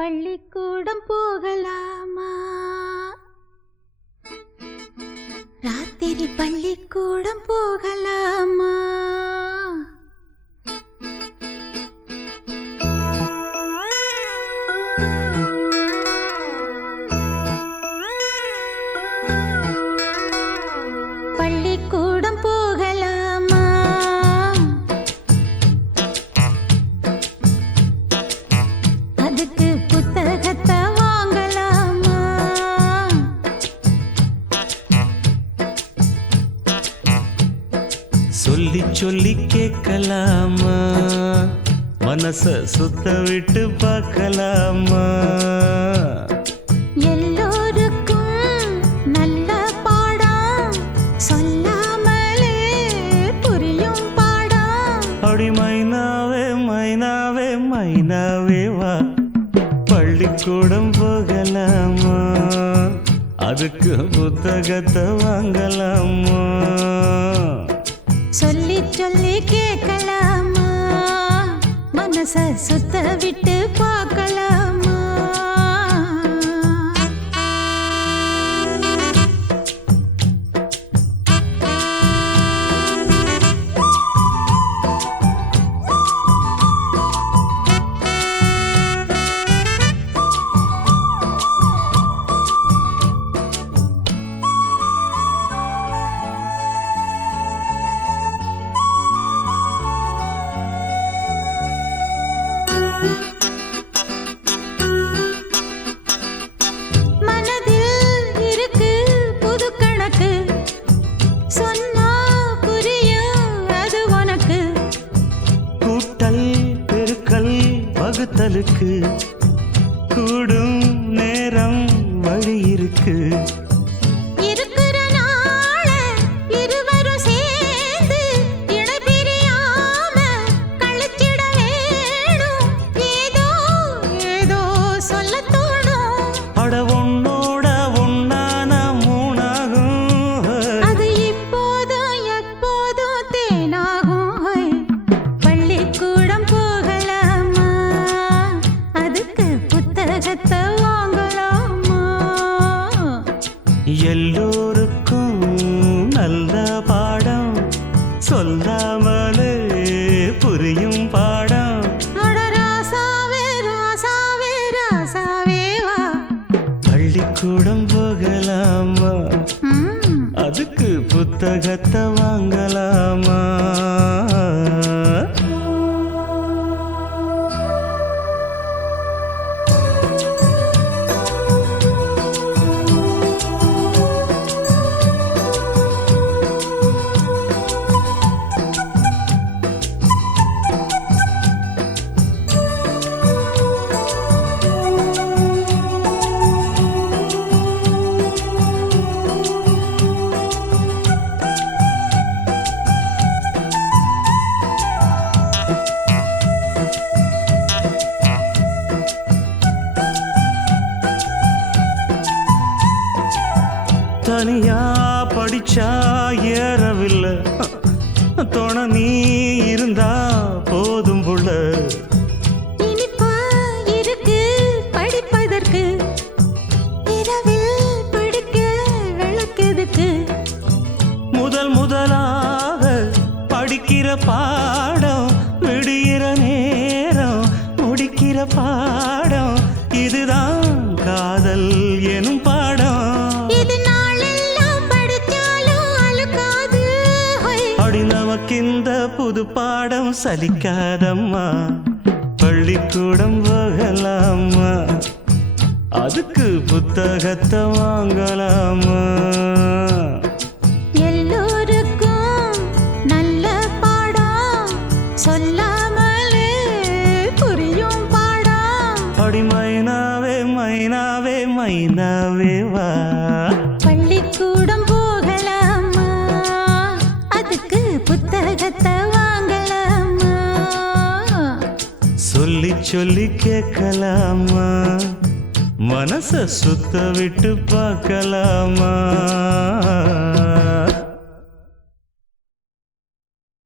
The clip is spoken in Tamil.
பள்ளிக்கூடம் போகலாமா? ராத்திரி பள்ளிக்கூடம் போகலாமா? பள்ளிக்கூடம் போகலாமா? அதுக்கு புத்தகத்தை வாங்கலாமா? சொல்லி சொல்லி கேட்கலாமா? மனச சுத்த விட்டு பார்க்கலாமா? எல்லோருக்கும் நல்ல பாடம் சொல்லாமலே புரியும் பாடம். அப்படி மைனாவே மைனாவே மைனாவே வா, பள்ளிக்கூடம் போகலாமா? அதுக்கு புத்தகத்தை வாங்கலாமா? சொல்லி சொல்லி கேட்கலாமா? மனச சுத்த விட்டு பார்க்கலாமா? மனதில் இருக்கு புது கணக்கு, சொன்னா புரியும் அது உனக்கு. கூட்டல் பெருக்கல் வகுத்தலுக்கு கூடும் நேரம் வழி இருக்கு. இருக்கிற நாள இருவரும் சேர்ந்து இணை பிரியாம கழிச்சிட வேணும். ஏதோ ஏதோ சொல்லத் தோணும். அட உன்னோட ஒன்னான மூணாகும். அது இப்போதும் எப்போதும் தேனாகும். பள்ளிக்கூடம் போகலாமா? அதுக்கு புத்தகத்தை வாங்கலாமா? எல்லோருக்கும் நல்ல பாடம் சொல்லாமலே புரியும் பாடம். அட ராசாவே ராசாவே ராசாவே வா. பள்ளிக்கூடம் போகலாமா? அதுக்கு புத்தகத்தை வாங்கலாமா? தனியா படிச்சா ஏறவில்லை, துணை நீ இருந்தா போதும் புள்ள. இனிப்பா இருக்கு படிப்பதற்கு, இரவில் படிக்க விளக்குதுக்கு. முதல் முதலாக படிக்கிற பாடம் விடுகிற நேரம் முடிக்கிற பாடம். இதுதான் காதல் எனும் பாடம். இது நாளெல்லாம் படிச்சாலும் அழுக்காது. அடி நமக்கிந்த புது பாடம் சலிக்காதம்மா. பள்ளிக்கூடம் போகலாமா? அதுக்கு புத்தகத்தை வாங்கலாமா? எல்லோருக்கும் நல்ல பாடம் சொல்லாமலே புரியும் பாடம். அடி மைனாவே மைனாவே மைனாவே வா, பள்ளிக்கூடம் போகலாமா? அதுக்கு புத்தகத்தை வாங்கலாமா? சொல்லி சொல்லி கேட்கலாமா? மனச சுத்த விட்டு பார்க்கலாமா?